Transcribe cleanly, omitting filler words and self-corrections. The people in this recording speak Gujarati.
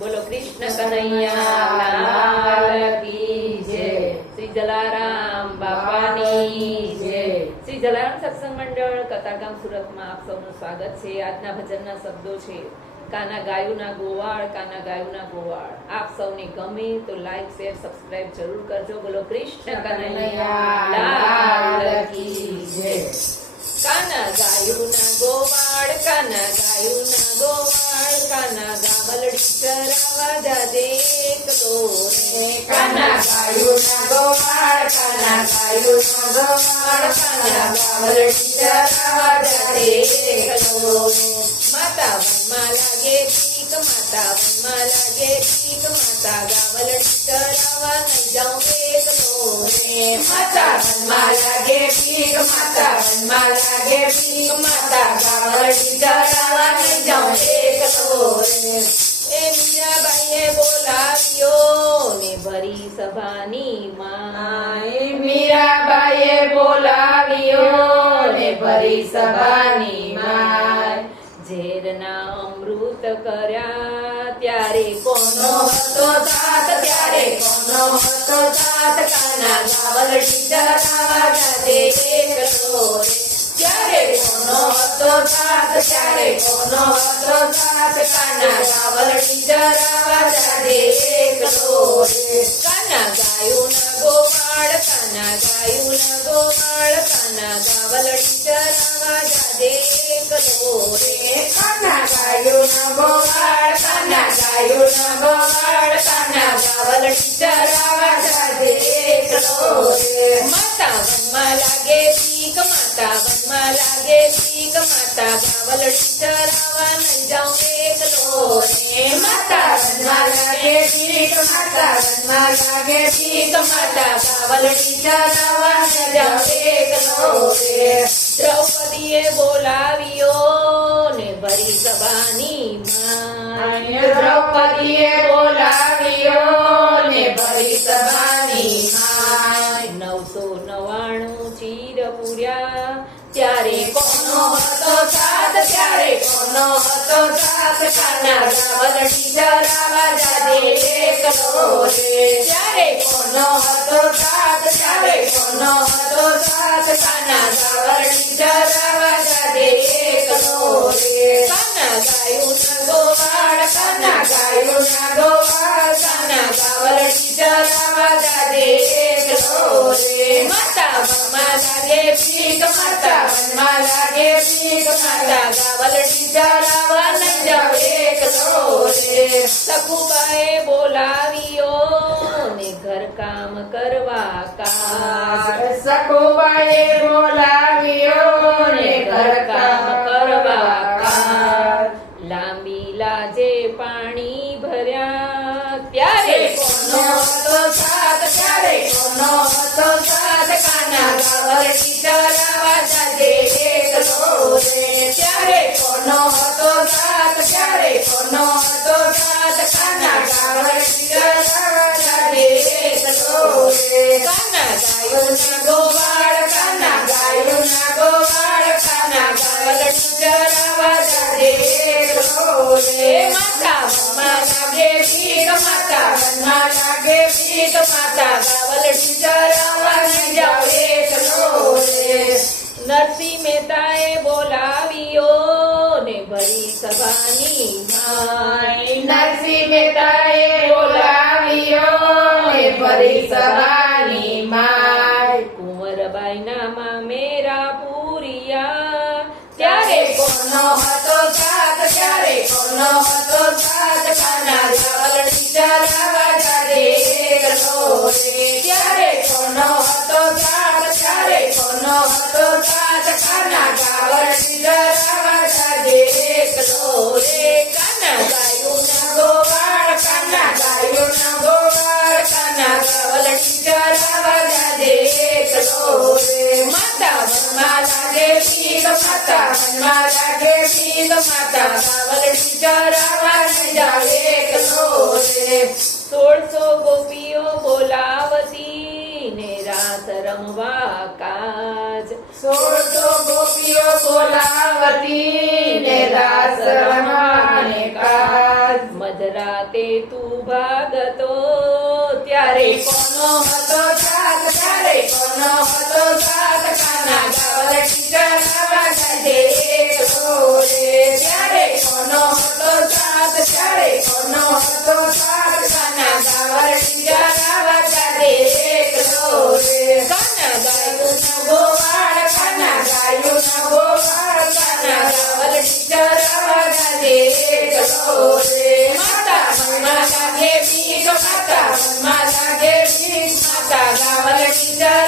બોલો કૃષ્ણ કનૈયા લાલ કી જય. શ્રી જલારામ બાપાની જય. શ્રી જલારામ સત્સંગ મંડળ કતારગામ સુરતમાં આપ સૌનું સ્વાગત છે. આજના ભજનના શબ્દો છે કાના ગાયુના ગોવાળ, કાના ગાયુના ગોવાળ. આપ સૌને ગમે તો લાઈક શેર સબસ્ક્રાઇબ જરૂર કરજો. બોલો કૃષ્ણ કનૈયા લાલ કી જય. કાના ગાયુના ગોવાળ, કાના ગાયુના ગોવાળ, કાના ગાવલડી ચરાવા જાજે એકલો રે. કાના ગાયુના ગોવાળ, કાના ગાયુના ગોવાળ, કાના ગાવલડી ચરાવા જાજે એકલો રે. માતા વનમાં લાગે ભીખ, માતા વનમાં લાગે ભીખ, માતા ગાવલડી ચરાવા નહીં જાઉં એકલો રે. માતા વનમાં લાગે ભીખ, માતા વનમાં લાગે ભીખ, માતા ગાવલડી ચરાવા નહીં જાઉં એકલો રે. એ મીરાબાઈએ બોલાવ્યો ને ભરી સભાની માં. મીરાબાઈએ બોલાવ્યો ને ભરી સભાની માય. ઝેરના અમૃત કર્યા ત્યારે કોનો હતો સાથ, ત્યારે કોનો હતો સાથ, કાના ગાવલડી ચરાવા જાજે એકલો રે. ત્યારે કોનો હતો સાથ, ત્યારે કોનો હતો સાથ, કાના ગાવલડી ચરાવા જાજે એકલો રે. કાના ગાયુના ગોવાળ, કાના ગાયુના ગોવાળ, કાના ગાવલડી ચરાવા જાજે એકલો રે. કાના ગાયુના ગોવાળ, કાના ગાયુના ગોવાળ, કાના ગાવલડી ચરાવા જાજે એકલો રે. માતા વનમાં લાગે ભીખ, માતા વનમાં લાગે ભીખ, માતા ગાવલડી ચરાવા નહીં જાઉં એકલો રે. માતા વનમાં લાગે ભીખ, માતા વનમાં લાગે ભીખ, માતા ગાવલડી ચરાવા નહીં જાઉં એકલો રે. દ્રૌપદીએ બોલાવ્યો ને ભરી સભાની માં. દ્રૌપદીએ બોલાવ્યો ને ભરી સભાની માય. 999 ચીર પૂર્યા ત્યારે કોનો હતો સાથ, ત્યારે કોનો હતો સાથ, કાના ગાવલડી ચરાવા જાજે એકલો રે. ત્યારે કોનો હતો સાથ, ત્યારે કોનો હતો સાથ, કાના ગાવલડી ચરાવા જાજે એકલો રે. કાના ગાયુના ગોવાળ, કાના ગાયુના ગોવાળ, કાના ગાવલડી ચરાવા જાજે એકલો રે. માતા વનમાં લાગે ભીખ, માતા વનમાં લાગે ભીખ, માતા ગાવલડી ચરાવા નહીં જાઉં એકલો રે. સખુબાએ બોલાવ્યો ને ઘર કામ કરવા કાજ. સખુબાએ બોલાવ્યો ને ઘરકામ કરવા કાજ. લાંબી લાજે પાણી ભર્યા ત્યારે ત્યારે કોનો હતો સાથ, ત્યારે કોનો હતો સાથ, કાના ગાવલડી ચરાવા જાજે એકલો રે. ત્યારે કોનો હતો સાથ, ત્યારે કોનો હતો સાથ, કાના ગાવલડી ચરાવા જાજે એકલો રે. કાના ગાયુના ગોવાળ, કાના ગાયુના ગોવાળ, કાના ગાવલડી ચરાવા જાજે એકલો રે. માતા વનમાં લાગે ભીખ, માતા વનમાં લાગે ભીખ, માતા ગાવલડી ચરાવા નહીં જાઉં એકલો રે. નરસિંહ મહેતાએ બોલાવ્યો ને ભરી સભાની માં. નરસિંહ મહેતાએ બોલાવ્યો ને ભરી સભાની માય. કુંવરબાઈના મામેરા પૂરિયા ત્યારે કોનો હતો સાથ, ત્યારે કોનો હતો સાથ, કાના ગાવલડી ચરાવા જાજે એકલો રે. ત્યારે કોનો હતો સાથ, ત્યારે કોનો હતો સાથ, કાના ગાવલડી ચરાવા જાજે એકલો રે. કાના ગાયુના ગોવાળ, કાના ગાયુના ગોવાળ, કાના ગાવલડી ચરાવા જાજે એકલો રે. માતા વનમાં લાગે ભીખ, માતા વનમાં લાગે ભીખ, માતા ગાવલડી ચરાવા નહીં જાઉં એકલો રે. 1600 ગોપીઓ બોલાવતી ને રાસ રમવા કાજ. 1600 ગોપીઓ બોલાવતી ને રાસ રમાને કાજ. મધરા તે તું ભાગતો ત્યારે કોનો હતો સાથ ત્યારે કોનો હતો સાથ કાના ગાવલ ટીચર આવા ગાજે એકલો રે ત્યારે કોનો હતો સાથ ત્યારે કોનો હતો સાથ કાના ગાવલ ટીચર આવા ગાજે એકલો રે કાના ગાયું ના ગોવાળ કાના ગાયું ના ગોવાળ કાના ગાવલ ટીચર આવા ગાજે એકલો રે માતા મનમાં લાગે બીક માતા મનમાં લાગે બીક માતા ગાવલ ટીચર